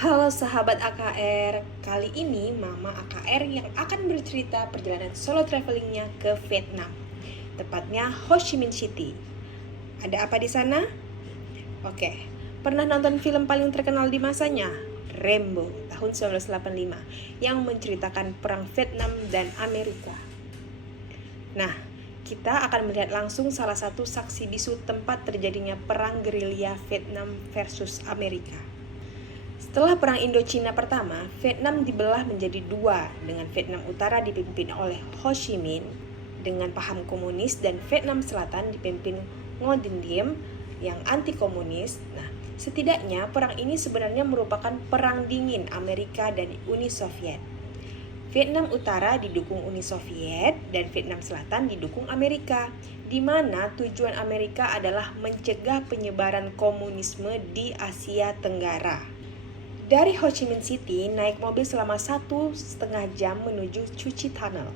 Halo sahabat AKR, kali ini Mama AKR yang akan bercerita perjalanan solo travelingnya ke Vietnam, tepatnya Ho Chi Minh City. Ada apa di sana? Oke, pernah nonton film paling terkenal di masanya? Rambo tahun 1985 yang menceritakan perang Vietnam dan Amerika. Nah, kita akan melihat langsung salah satu saksi bisu tempat terjadinya perang gerilya Vietnam versus Amerika. Setelah Perang Indochina pertama, Vietnam dibelah menjadi dua, dengan Vietnam Utara dipimpin oleh Ho Chi Minh dengan paham komunis dan Vietnam Selatan dipimpin Ngo Dinh Diem yang anti komunis. Nah, setidaknya perang ini sebenarnya merupakan perang dingin Amerika dan Uni Soviet. Vietnam Utara didukung Uni Soviet dan Vietnam Selatan didukung Amerika, di mana tujuan Amerika adalah mencegah penyebaran komunisme di Asia Tenggara. Dari Ho Chi Minh City, naik mobil selama 1,5 jam menuju Cu Chi Tunnel.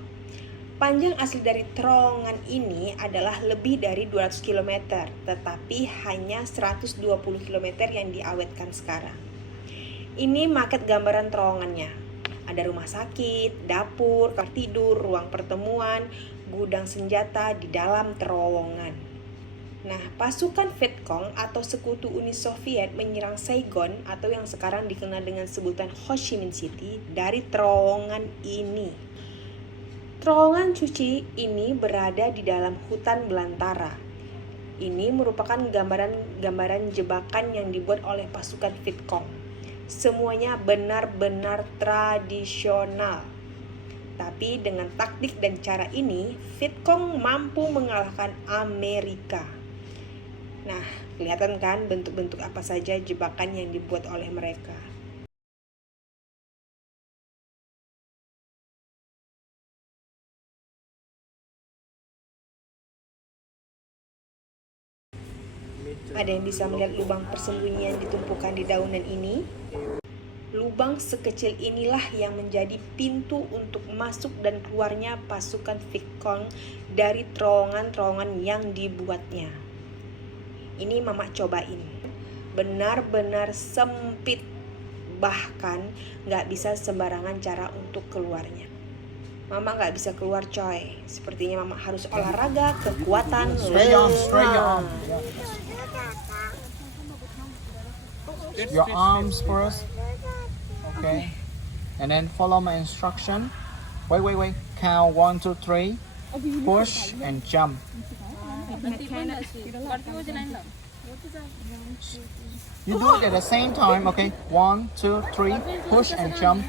Panjang asli dari terowongan ini adalah lebih dari 200 km, tetapi hanya 120 km yang diawetkan sekarang. Ini maket gambaran terowongannya. Ada rumah sakit, dapur, kamar tidur, ruang pertemuan, gudang senjata di dalam terowongan. Nah, pasukan Vietcong atau sekutu Uni Soviet menyerang Saigon atau yang sekarang dikenal dengan sebutan Ho Chi Minh City dari terowongan ini. Terowongan Cu Chi ini berada di dalam hutan belantara. Ini merupakan gambaran jebakan yang dibuat oleh pasukan Vietcong. Semuanya benar-benar tradisional. Tapi dengan taktik dan cara ini, Vietcong mampu mengalahkan Amerika. Nah, kelihatan kan bentuk-bentuk apa saja jebakan yang dibuat oleh mereka. Ada yang bisa melihat lubang persembunyian ditumpukan di daunan ini? Lubang sekecil inilah yang menjadi pintu untuk masuk dan keluarnya pasukan Vietcong dari terowongan-terowongan yang dibuatnya. Ini Mama cobain. Benar-benar sempit. Bahkan gak bisa sembarangan cara untuk keluarnya. Mama gak bisa keluar coy. Sepertinya Mama harus olahraga kekuatan Straight arm. Your arms first. Okay. And then follow my instruction. Wait. Count 1, 2, 3. Push and jump. You do it at the same time. Okay. 1, 2, 3. Push and jump.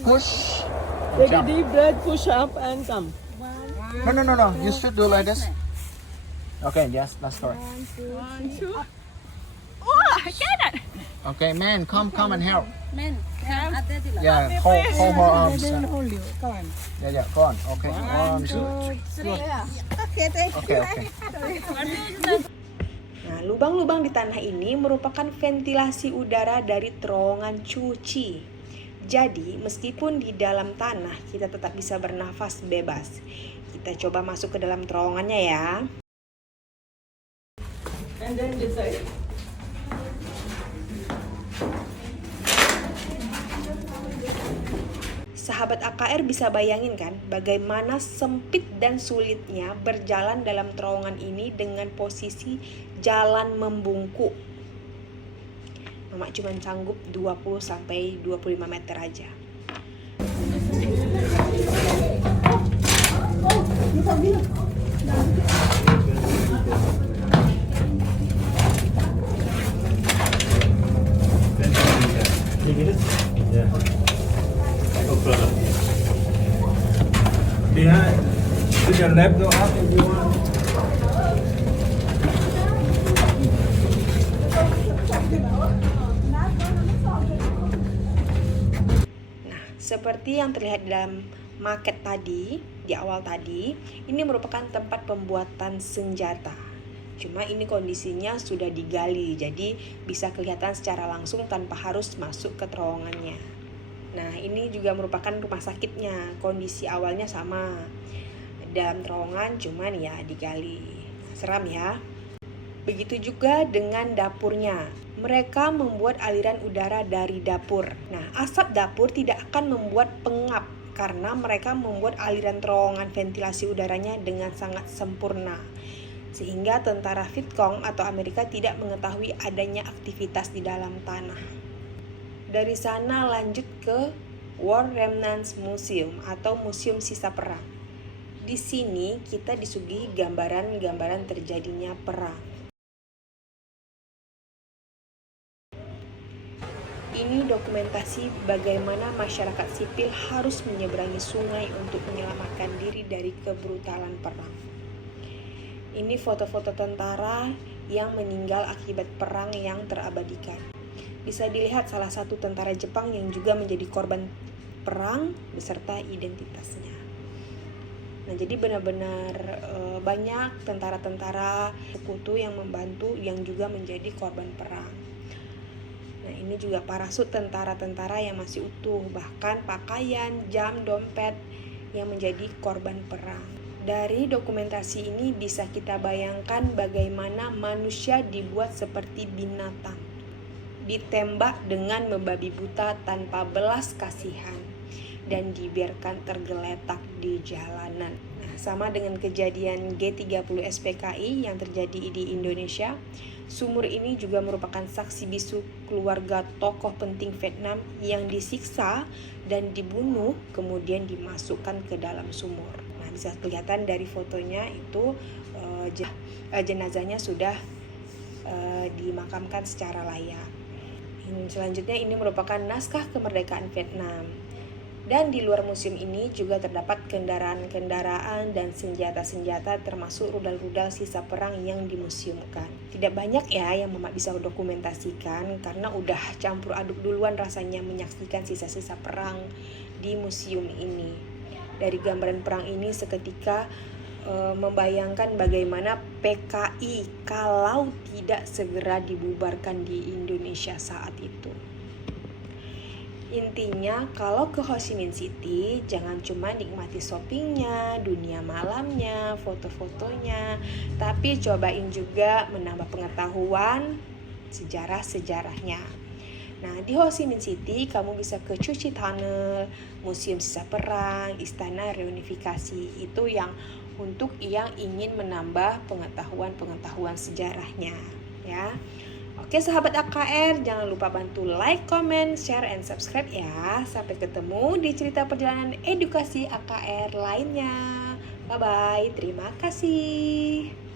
Push and Take a jump. deep breath, push up and come. No. You should do like this. Okay. Yes, that's correct. Okay, man, come and help. Yeah, hold her arms. Yeah, go on. Okay, 1, 2. Okay. Nah, lubang-lubang di tanah ini merupakan ventilasi udara dari terowongan Cu Chi. Jadi, meskipun di dalam tanah, kita tetap bisa bernafas bebas. Kita coba masuk ke dalam terowongannya ya. And then this side. Sahabat AKR bisa bayangin kan bagaimana sempit dan sulitnya berjalan dalam terowongan ini dengan posisi jalan membungkuk. Mama cuma sanggup 20-25 meter aja. Behind, to your left, go up if you want. Nah, seperti yang terlihat di dalam maket tadi, di awal tadi, ini merupakan tempat pembuatan senjata. Cuma ini kondisinya sudah digali, jadi bisa kelihatan secara langsung tanpa harus masuk ke terowongannya. Nah, ini juga merupakan rumah sakitnya. Kondisi awalnya sama. Dalam terowongan cuman ya digali. Seram ya. Begitu juga dengan dapurnya. Mereka membuat aliran udara dari dapur. Nah, asap dapur tidak akan membuat pengap karena mereka membuat aliran terowongan ventilasi udaranya dengan sangat sempurna. Sehingga tentara Vietcong atau Amerika tidak mengetahui adanya aktivitas di dalam tanah. Dari sana lanjut ke War Remnants Museum atau Museum Sisa Perang. Di sini kita disuguhi gambaran-gambaran terjadinya perang. Ini dokumentasi bagaimana masyarakat sipil harus menyeberangi sungai untuk menyelamatkan diri dari kebrutalan perang. Ini foto-foto tentara yang meninggal akibat perang yang terabadikan. Bisa dilihat salah satu tentara Jepang yang juga menjadi korban perang beserta identitasnya. Nah, jadi benar-benar banyak tentara-tentara sekutu yang membantu yang juga menjadi korban perang. Nah, ini juga parasut tentara-tentara yang masih utuh, bahkan pakaian, jam, dompet yang menjadi korban perang. Dari dokumentasi ini bisa kita bayangkan bagaimana manusia dibuat seperti binatang, ditembak dengan membabi buta tanpa belas kasihan, dan dibiarkan tergeletak di jalanan. Nah, sama dengan kejadian G30 SPKI yang terjadi di Indonesia, sumur ini juga merupakan saksi bisu keluarga tokoh penting Vietnam yang disiksa dan dibunuh kemudian dimasukkan ke dalam sumur. Nah, bisa kelihatan dari fotonya itu jenazahnya sudah dimakamkan secara layak. Selanjutnya ini merupakan naskah kemerdekaan Vietnam. Dan di luar museum ini juga terdapat kendaraan-kendaraan dan senjata-senjata termasuk rudal-rudal sisa perang yang dimuseumkan. Tidak banyak ya yang Mama bisa dokumentasikan karena udah campur aduk duluan rasanya menyaksikan sisa-sisa perang di museum ini. Dari gambaran perang ini seketika membayangkan bagaimana PKI kalau tidak segera dibubarkan di Indonesia saat itu. Intinya kalau ke Ho Chi Minh City jangan cuma nikmati shoppingnya, dunia malamnya, foto-fotonya, tapi cobain juga menambah pengetahuan sejarah-sejarahnya. Nah, di Ho Chi Minh City kamu bisa ke Cu Chi Tunnel, Museum Sisa Perang, Istana Reunifikasi. Itu yang untuk yang ingin menambah pengetahuan sejarahnya, ya. Oke sahabat AKR, jangan lupa bantu like, comment, share, and subscribe ya. Sampai ketemu di cerita perjalanan edukasi AKR lainnya. Bye-bye, terima kasih.